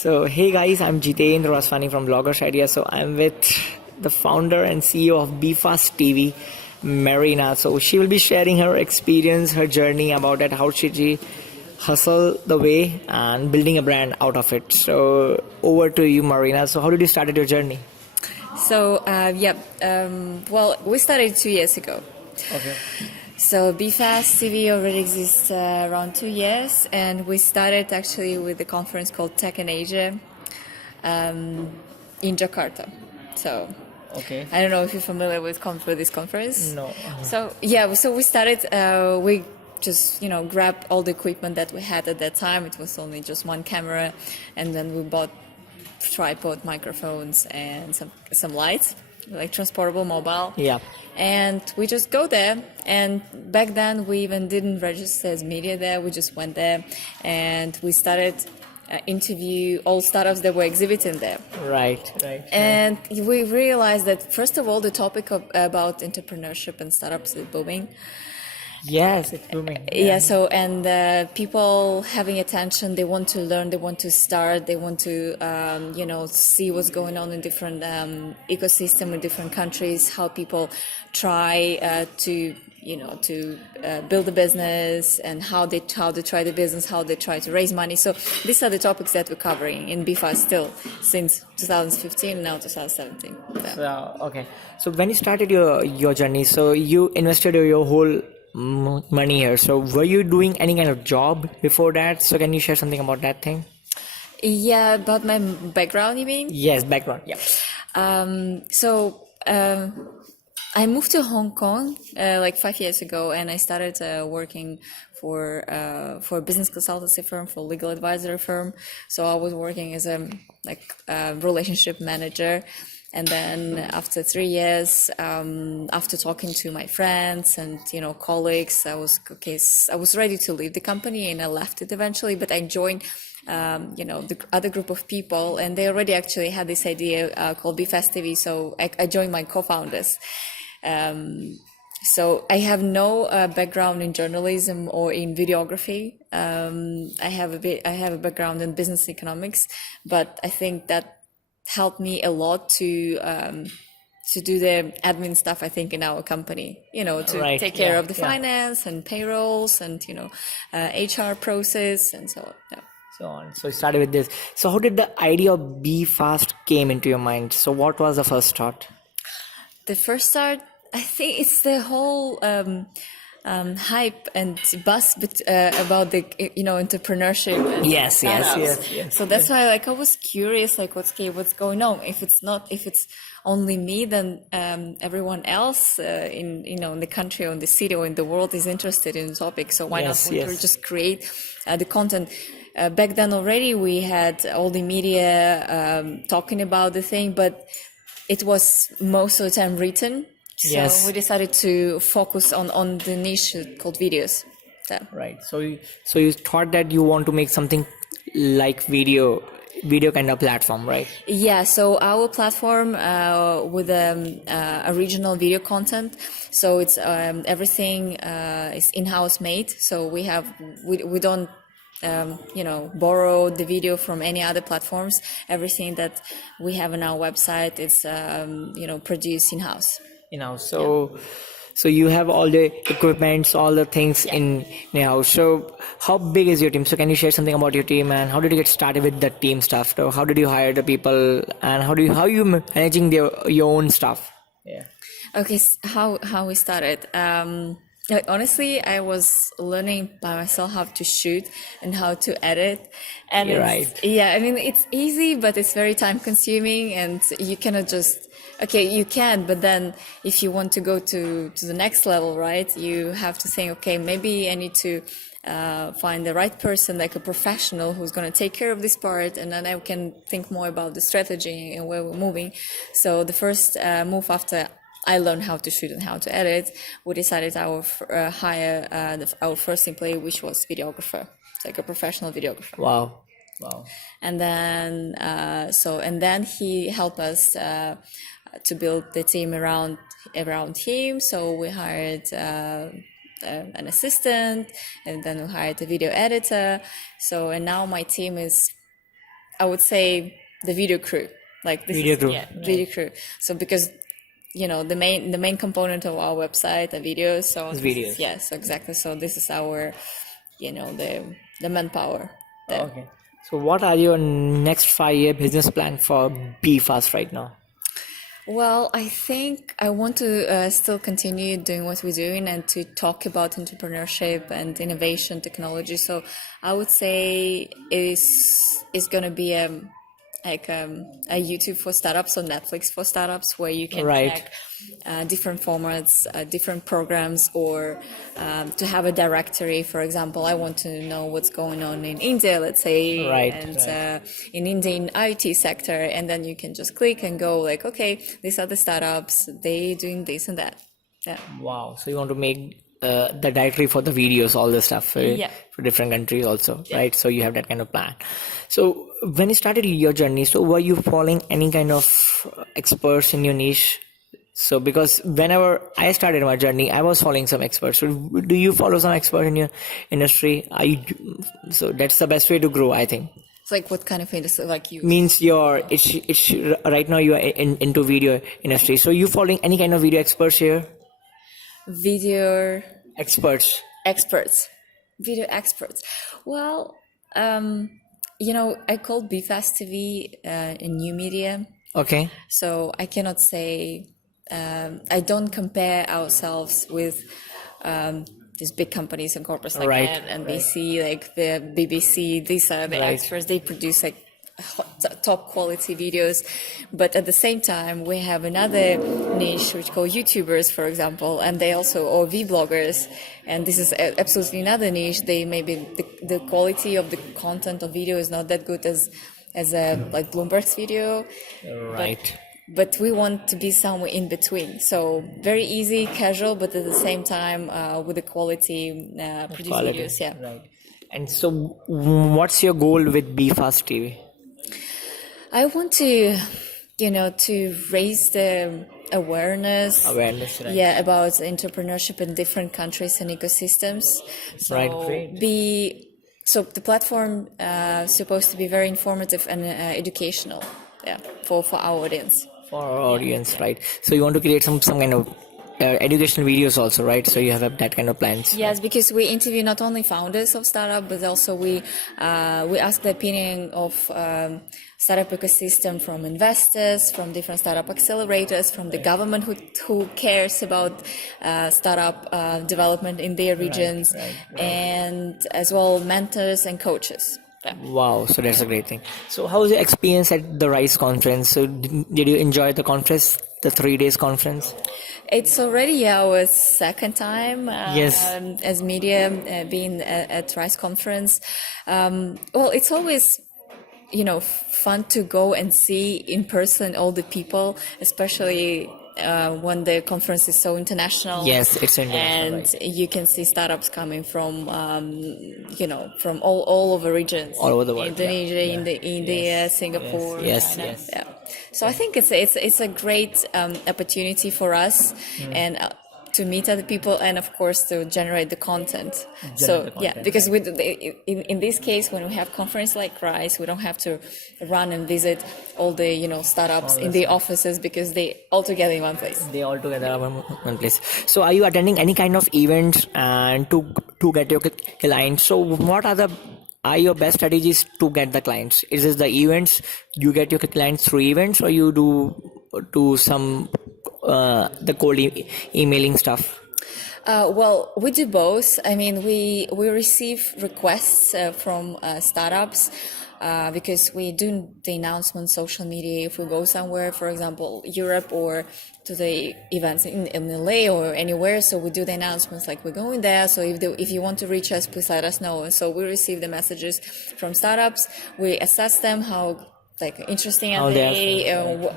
So, hey guys, I'm Jitendra Raswani from Bloggers Idea. So, I'm with the founder and CEO of BFast TV, Marina. So, she will be sharing her experience, her journey about it, how she hustle the way and building a brand out of it. So, over to you, Marina. So, how did you start your journey? Well, we started 2 years ago. Okay. So BFast TV already exists around 2 years, and we started actually with a conference called Tech in Asia in Jakarta. So Okay. I don't know if you're familiar with this conference. No. So we started. We just grabbed all the equipment that we had at that time. It was only just one camera, and then we bought tripod, microphones, and some lights, like transportable mobile. Yeah. And we just go there. And back then we even didn't register as media there. We just went there and we started interview all startups that were exhibiting there. Right. And we realized that first of all, the topic about entrepreneurship and startups is booming. Yes, it's booming. People having attention, they want to learn, they want to start, they want to see what's going on in different ecosystem in different countries, how people try to build a business, and how they try the business, how they try to raise money. So these are the topics that we're covering in BFA still since 2015 and now 2017. So, okay. So when you started your journey, so you invested your whole money here. So were you doing any kind of job before that? So can you share something about that thing? Yeah, about my background, you mean? Yes, background. Yeah. I moved to Hong Kong like 5 years ago, and I started working for a business consultancy firm, for legal advisory firm. So I was working as a relationship manager. And then after 3 years, after talking to my friends and colleagues, I was ready to leave the company, and I left it eventually. But I joined the other group of people, and they already actually had this idea called BFast TV. So I joined my co-founders. So I have no background in journalism or in videography. I have a background in business economics, but I think that helped me a lot to do the admin stuff, I think, in our company, take care of the finance and payrolls and, HR process and so on. Yeah. So on. So you started with this. So how did the idea of Be Fast came into your mind? So what was the first thought? The first start, I think it's the whole hype and buzz about the entrepreneurship and yes. So that's why I was curious, what's going on. If it's only me, then everyone else in the country or in the city or in the world is interested in the topic. So why not we just create the content? Back then already we had all the media talking about the thing, but it was most of the time written. So we decided to focus on the niche called videos. Right. So you thought that you want to make something like video kind of platform, right? Yeah. So our platform with original video content. So it's everything is in-house made. So we don't borrow the video from any other platforms. Everything that we have on our website is produced in-house. So you have all the equipments, all the things in now. So how big is your team? So can you share something about your team, and how did you get started with the team stuff? So how did you hire the people, and how are you managing your own stuff? Yeah. Okay. How we started. Honestly, I was learning by myself how to shoot and how to edit. And it's easy, but it's very time consuming, and you cannot just. Okay, you can, but then if you want to go to the next level, right, you have to think, okay, maybe I need to find the right person, like a professional who's going to take care of this part, and then I can think more about the strategy and where we're moving. So the first move after I learned how to shoot and how to edit, we decided to hire our first employee, which was videographer, like a professional videographer. Wow. And then he helped us to build the team around him. So we hired an assistant, and then we hired a video editor. And now my team is I would say the video crew. Like this video crew. Yeah, video crew. So because the main component of our website are videos. So videos. Yes, exactly. So this is our the manpower. Okay. So what are your next 5-year business plan for BeFast right now? Well, I think I want to still continue doing what we're doing and to talk about entrepreneurship and innovation technology. So I would say is going to be a YouTube for startups or Netflix for startups, where you can check different formats, different programs, or to have a directory. For example, I want to know what's going on in India, let's say, in Indian IT sector, and then you can just click and go like, okay, these are the startups, they doing this and that. Yeah. Wow. So you want to make the directory for the videos, all the stuff for different countries also, right? So you have that kind of plan. So when you started your journey, so were you following any kind of experts in your niche? So because whenever I started my journey, I was following some experts. So do you follow some expert in your industry? So that's the best way to grow, I think. It's like what kind of industry? Like you means it's right now you are into video industry. So you following any kind of video experts here? Video experts. Video experts. Well, I call BeFast TV a new media. Okay. So I cannot say, I don't compare ourselves with these big companies and corporates like NBC, like the BBC. These are the experts. They produce like top quality videos, but at the same time we have another niche which called YouTubers, for example, and they also or vloggers, and this is absolutely another niche. They maybe the quality of the content of video is not that good as a like Bloomberg's video, but we want to be somewhere in between. So very easy, casual, but at the same time with the quality produced videos. Yeah. Right. And so what's your goal with BeFast TV? I want to, to raise the awareness. Right. Yeah, about entrepreneurship in different countries and ecosystems. So So the platform is supposed to be very informative and educational. Yeah, for our audience. For our audience, right? So you want to create some kind of educational videos also, right? So you have that kind of plans. Yes, because we interview not only founders of startup, but also we ask the opinion of startup ecosystem from investors, from different startup accelerators, from the government who cares about startup development in their regions, and as well mentors and coaches. Yeah. Wow, so that's a great thing. So how was your experience at the RISE conference? So did you enjoy the conference, the 3 days conference? It's already our second time as media being at RISE conference. Well, it's always fun to go and see in person all the people, especially when the conference is so international. Yes, it's international. And you can see startups coming from, from all over regions. All over the world. Indonesia, India, Singapore. Yes. Yeah. So I think it's a great opportunity for us and to meet other people and of course to generate the content. Because in this case when we have conference like RISE, we don't have to run and visit all the startups in the offices because they all together in one place. They all together in one place. So are you attending any kind of events and to get your clients? So what are your best strategies to get the clients? Is it the events? You get your clients through events, or you do some the cold emailing stuff? Well, we do both. I mean, we receive requests from startups because we do the announcement social media. If we go somewhere, for example, Europe or to the events in LA or anywhere, so we do the announcements like we're going there. So if you want to reach us, please let us know. And so we receive the messages from startups. We assess them, how interesting are they,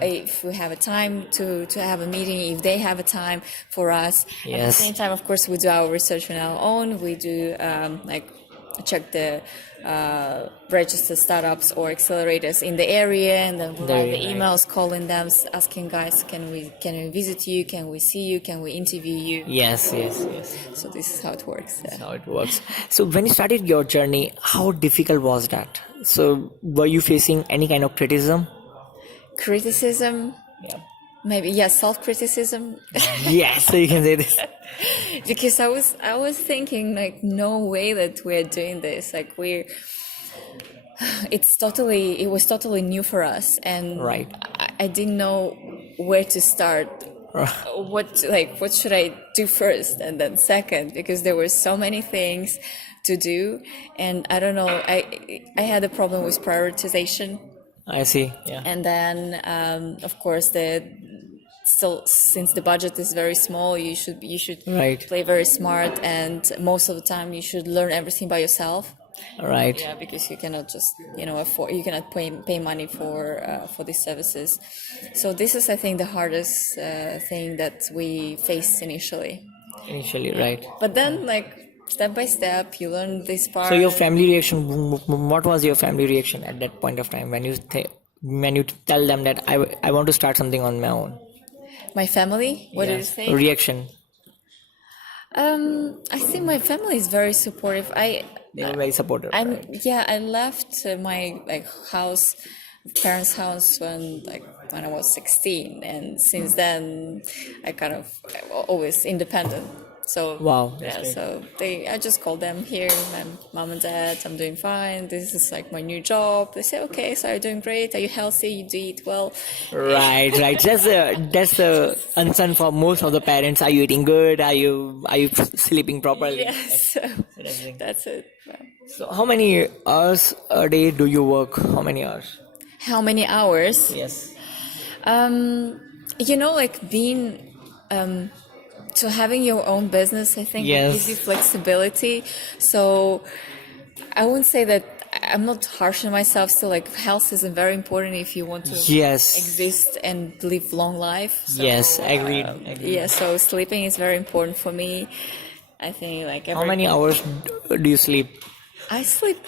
if we have a time to have a meeting, if they have a time for us. At the same time, of course, we do our research on our own. We do check the register startups or accelerators in the area, and then write the emails calling them, asking guys, can we visit you, can we see you, can we interview you? Yes. So this is how it works. That's how it works. So when you started your journey, how difficult was that? So were you facing any kind of criticism? Criticism? Yeah. Maybe, yes, self-criticism. Yes, so you can say this. Because I was thinking, like, no way that we're doing this. Like, it was totally new for us, and Right. I didn't know where to start. What should I do first and then second? Because there were so many things to do, and I don't know. I had a problem with prioritization. I see. Yeah. And then, of course, since the budget is very small, you should Right. play very smart, and most of the time you should learn everything by yourself. Right. Yeah, because you cannot just afford, you cannot pay money for these services. So this is, I think, the hardest thing that we faced initially. Right. But then, like, step by step, you learn this part. So your family reaction, what was your family reaction at that point of time when you tell them that I want to start something on my own? My family? What did you say? Reaction. I think my family is very supportive. They were very supportive. I left my parents' house when I was 16, and since then I kind of always independent. So Wow. yeah, so I just call them here, my mom and dad, I'm doing fine. This is like my new job. They say, okay, so you're doing great. Are you healthy? You do eat well? Right. That's the concern for most of the parents. Are you eating good? Are you sleeping properly? Yes. That's it. So how many hours a day do you work? How many hours? How many hours? Yes. Like being so having your own business, I think, Yes. it gives you flexibility. So I wouldn't say that I'm not harsh on myself. Still, like, health is very important if you want to exist and live long life. So, Yes, agreed. Yeah, so sleeping is very important for me. I think, like, How many hours do you sleep? I sleep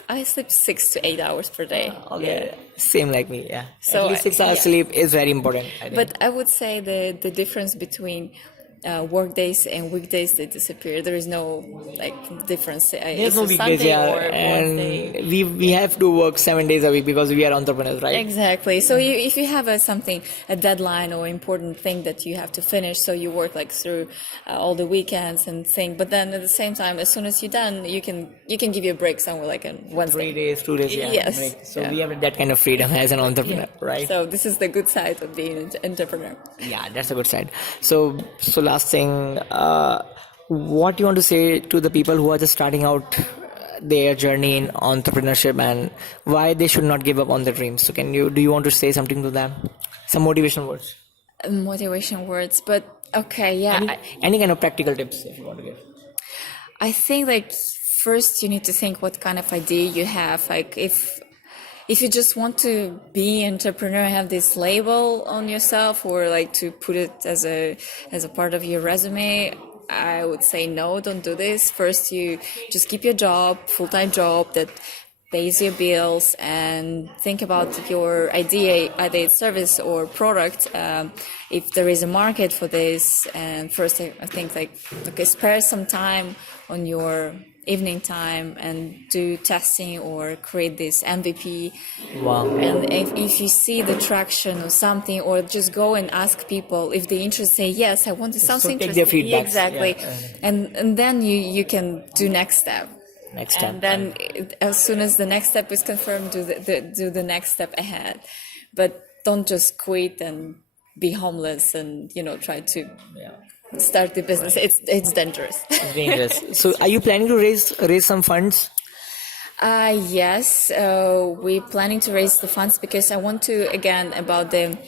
6 to 8 hours per day. Okay. Yeah. Same like me. Yeah. So at least 6 hours sleep is very important, I think. But I would say the difference between work days and weekdays, they disappear. There is no difference. There's no weekdays, Sunday yeah, or Wednesday. and we have to work 7 days a week because we are entrepreneurs, right? Exactly. So if you have a deadline or important thing that you have to finish, so you work through all the weekends and thing. But then at the same time, as soon as you're done, you can give you a break somewhere like on Wednesday. 3 days, 2 days, yeah. Yes. Break. So we have that kind of freedom as an entrepreneur, right? So this is the good side of being an entrepreneur. Yeah, that's a good side. So last thing, what you want to say to the people who are just starting out their journey in entrepreneurship and why they should not give up on their dreams? So do you want to say something to them? Some motivation words? Motivation words, but okay, yeah. Any kind of practical tips if you want to give? I think first you need to think what kind of idea you have. If you just want to be an entrepreneur, have this label on yourself, or to put it as a part of your resume, I would say no, don't do this. First, you just keep your job, full-time job that pays your bills, and think about your idea, either service or product. If there is a market for this, and first I think spare some time on your evening time and do testing or create this MVP. Wow. And if you see the traction or something, or just go and ask people if they're interested, say yes, I want to something take their interesting. feedback. Exactly. Yeah. And then you can do next step. And then as soon as the next step is confirmed, do the next step ahead. But don't just quit and be homeless and try to start the business. It's dangerous. It's dangerous. So are you planning to raise some funds? Yes, we're planning to raise the funds because I want to, again, about the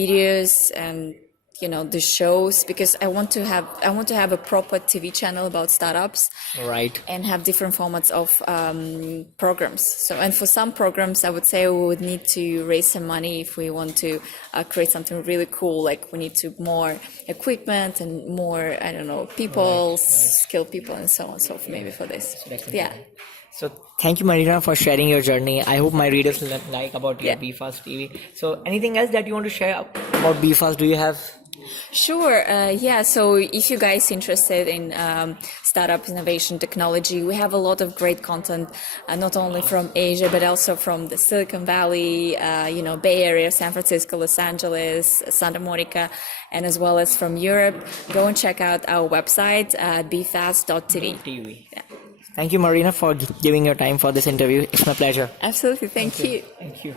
videos and the shows, because I want to have a proper TV channel about startups, right, and have different formats of programs. So, and for some programs, I would say we would need to raise some money if we want to create something really cool. Like we need to more equipment and more, I don't know, people, skilled people, and so on. So maybe for this, yeah. So thank you, Marina, for sharing your journey. I hope my readers like about your BFAST TV. So anything else that you want to share about BFAST? Do you have? Sure. Yeah. So if you guys interested in startup innovation technology, we have a lot of great content, not only from Asia, but also from the Silicon Valley, Bay Area, San Francisco, Los Angeles, Santa Monica, and as well as from Europe. Go and check out our website, bfast.tv. Yeah. Thank you, Marina, for giving your time for this interview. It's my pleasure. Absolutely. Thank you. Thank you.